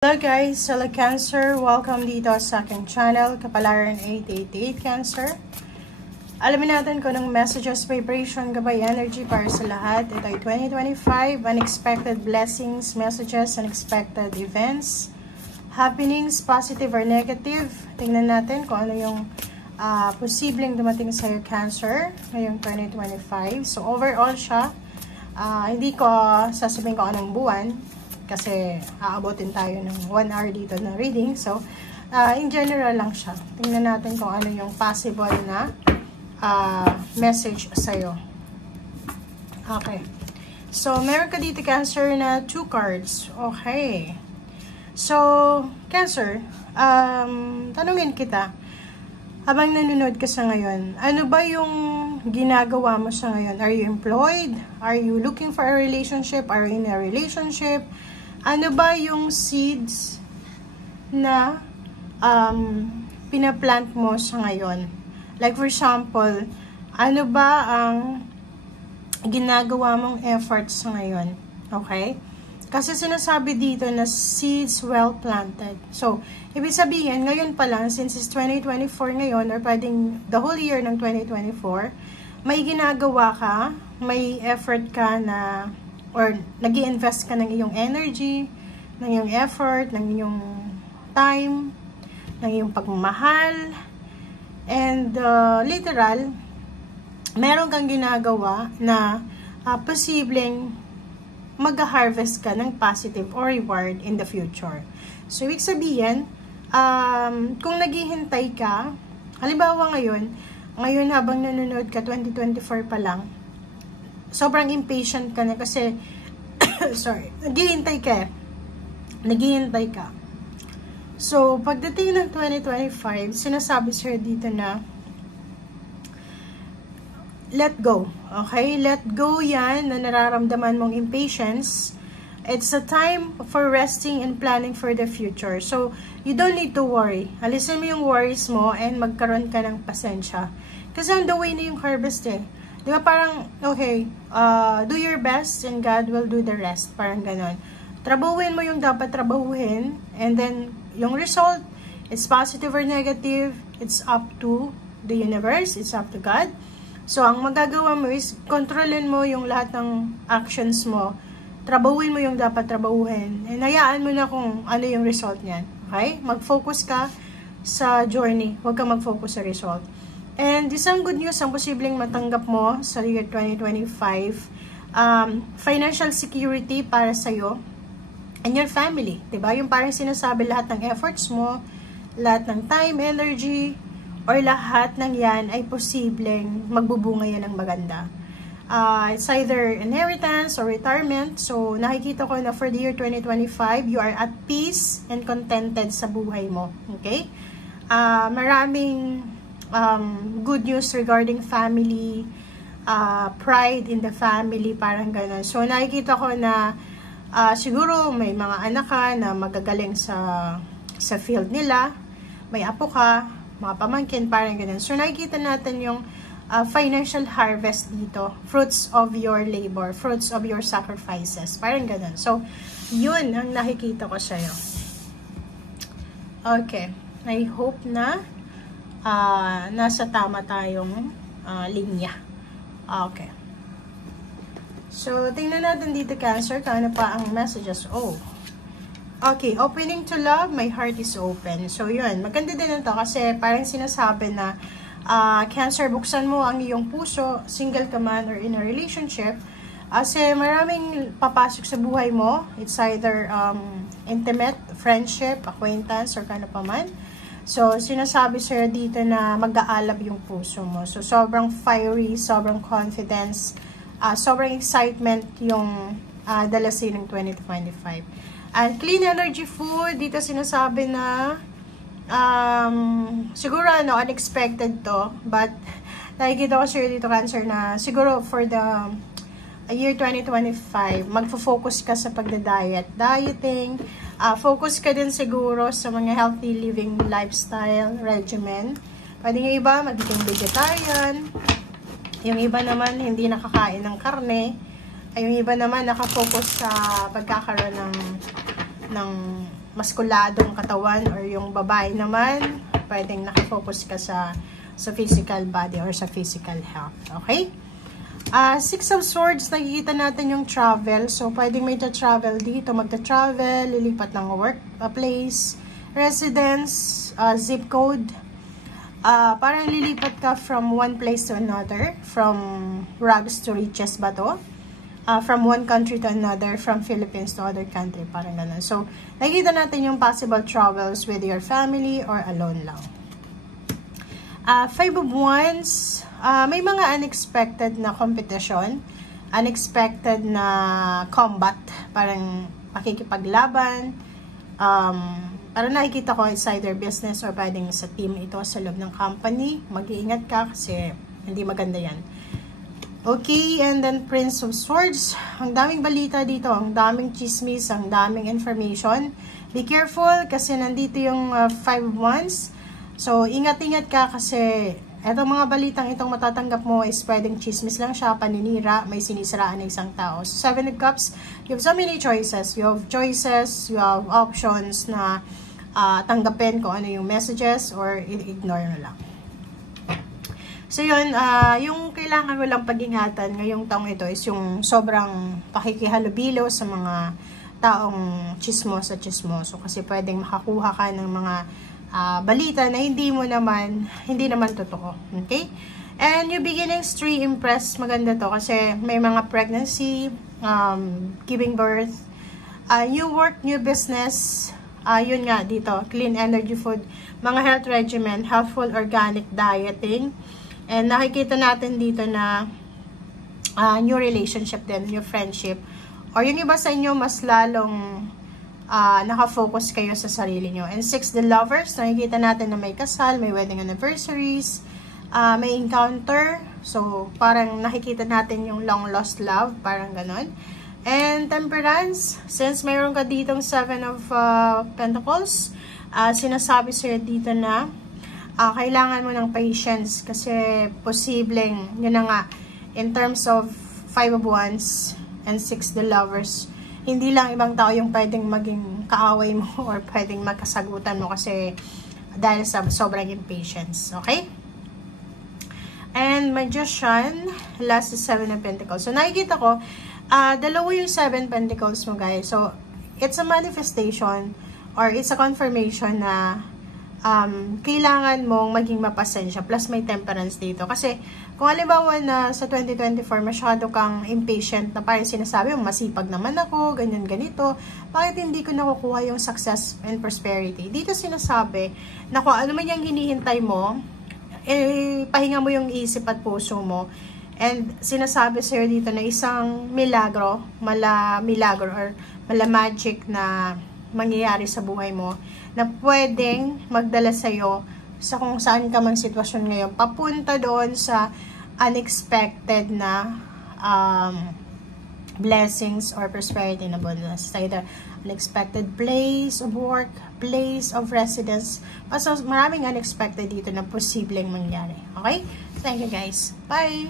Hello guys, hello Cancer, welcome dito sa aking channel, Kapalaran 888 Cancer. Alamin natin kung anong messages, vibration, gabay, energy para sa lahat. Ito ay 2025, unexpected blessings, messages, unexpected events, happenings, positive or negative. Tingnan natin kung ano yung posibleng dumating sa iyo Cancer ngayong 2025. So overall siya, hindi ko sasabihin ko anong buwan, kasi aabotin tayo ng 1 hour dito na reading. So, in general lang siya. Tingnan natin kung ano yung possible na message sa'yo. Okay. So, meron ka dito, Cancer, na 2 cards. Okay. So, Cancer, tanungin kita, habang nanonood ka sa ngayon, ano ba yung ginagawa mo sa ngayon? Are you employed? Are you looking for a relationship? Are you in a relationship? Ano ba yung seeds na pinaplant mo sa ngayon? Like for example, ano ba ang ginagawa mong efforts sa ngayon? Okay? Kasi sinasabi dito na seeds well planted. So, ibig sabihin, ngayon pa lang, since it's 2024 ngayon, or pwedeng the whole year ng 2024, may ginagawa ka, may effort ka na or nag-i-invest ka ng iyong energy, ng iyong effort, ng iyong time, ng iyong pagmamahal, and literal, meron kang ginagawa na posibleng mag-harvest ka ng positive or reward in the future. So, ibig sabihin, kung naghihintay ka, halimbawa ngayon habang nanonood ka, 2024 pa lang, sobrang impatient ka na kasi sorry, naghihintay ka. So, pagdating ng 2025, sinasabi sir dito na let go. Okay? Let go yan na nararamdaman mong impatience. It's a time for resting and planning for the future. So, you don't need to worry. Alisin mo yung worries mo and magkaroon ka ng pasensya. Kasi on the way na yung harvest eh. Di ba parang, okay, do your best and God will do the rest. Parang ganon. Trabahuin mo yung dapat trabahuin, and then yung result, it's positive or negative, it's up to the universe, it's up to God. So, ang magagawa mo is, kontrolin mo yung lahat ng actions mo, trabahuin mo yung dapat trabahuin, and hayaan mo na kung ano yung result niyan. Okay? Mag-focus ka sa journey, huwag kang mag-focus sa result. And isang good news ang posibleng matanggap mo sa year 2025, financial security para sa'yo and your family. Diba? Yung parang sinasabi lahat ng efforts mo, lahat ng time, energy, or lahat ng yan ay posibleng magbubunga yan ng maganda. It's either inheritance or retirement. So, nakikita ko na for the year 2025, you are at peace and contented sa buhay mo. Okay? Maraming good news regarding family, pride in the family, parang gano'n. So, nakikita ko na siguro may mga anak ka na magagaling sa field nila, may apo ka, mga pamangkin, parang gano'n. So, nakikita natin yung financial harvest dito, fruits of your labor, fruits of your sacrifices, parang gano'n. So, yun ang nakikita ko sa'yo. Okay, I hope na nasa tama tayong linya. Okay. So, tingnan natin dito, Cancer, kung ano pa ang messages. Oh. Okay, opening to love, my heart is open. So, yun. Maganda din ito kasi parang sinasabi na Cancer, buksan mo ang iyong puso, single ka man or in a relationship. Kasi maraming papasok sa buhay mo. It's either intimate, friendship, acquaintance, or kano pa man. So, sinasabi sir dito na mag-aalab yung puso mo. So, sobrang fiery, sobrang confidence, sobrang excitement yung dala sa ng 2025. And clean energy food, dito sinasabi na siguro unexpected to, but nakikita ko sir dito, Cancer, na siguro for the year 2025, magfo-focus ka sa dieting, focus ka din siguro sa mga healthy living lifestyle regimen. Pwede yung iba magiging vegetarian, yung iba naman hindi nakakain ng karne, ay yung iba naman nakafocus sa pagkakaroon ng maskuladong katawan or yung babae naman, pwedeng nakafocus ka sa physical body or sa physical health. Okay? Six of Swords, nakikita natin yung travel. So, pwedeng may travel dito, magta-travel, lilipat ng work place, residence, zip code. Parang lilipat ka from one place to another, from rags to riches ba to? From one country to another, from Philippines to other country, parang ganun. So, nakikita natin yung possible travels with your family or alone lang. Five of Wands, may mga unexpected na competition, unexpected na combat, parang makikipaglaban, parang nakikita ko it's either business or pwedeng sa team ito sa loob ng company. Mag-iingat ka kasi hindi maganda yan. Okay, and then Prince of Swords, ang daming balita dito, ang daming chismis, ang daming information. Be careful kasi nandito yung Five of Wands. So, ingat-ingat ka kasi etong mga balitang itong matatanggap mo is pwedeng chismis lang siya, paninira, may sinisiraan ng isang tao. So, Seven of Cups, you have so many choices. You have choices, you have options na tanggapin kung ano yung messages or ignore mo lang. So, yun, yung kailangan mo lang pag-ingatan ngayong taong ito is yung sobrang pakikihalubilo sa mga taong chismos at chismoso kasi pwedeng makakuha ka ng mga balita na hindi naman totoo. Okay? And yung beginnings 3, impress, maganda to kasi may mga pregnancy, giving birth, new work, new business, yun nga dito, clean energy food, mga health regimen, healthful organic dieting, and nakikita natin dito na new relationship din, new friendship, or yung iba sa inyo mas lalong nakafocus kayo sa sarili nyo. And 6, the lovers. Nakikita natin na may kasal, may wedding anniversaries, may encounter. So, parang nakikita natin yung long lost love, parang ganon. And temperance, since mayroon ka ditong 7 of Pentacles, sinasabi sa'yo dito na kailangan mo ng patience kasi posibleng, yun na nga, in terms of 5 of Wands and 6, the lovers, hindi lang ibang tao yung pwedeng maging kaaway mo or pwedeng magkasagutan mo kasi dahil sa sobrang impatience. Okay? And Magician, last is 7 of Pentacles. So, nakikita ko, dalawa yung 7 Pentacles mo, guys. So, it's a manifestation or it's a confirmation na kailangan mong maging mapasensya. Plus, may temperance dito. Kasi, kung halimbawa na sa 2024, masyado kang impatient na parang sinasabi mo, masipag naman ako, ganyan, ganito. Bakit hindi ko nakukuha yung success and prosperity? Dito sinasabi na kung ano man yung hinihintay mo, pahinga mo yung isip at puso mo. And sinasabi sa'yo dito na isang milagro, milagro or magic na mangyayari sa buhay mo na pwedeng magdala sa'yo sa kung saan ka mang sitwasyon ngayon, papunta doon sa unexpected na blessings or prosperity na bonus. Either unexpected place of work, place of residence. So, maraming unexpected dito na posibleng mangyari. Okay? Thank you guys. Bye!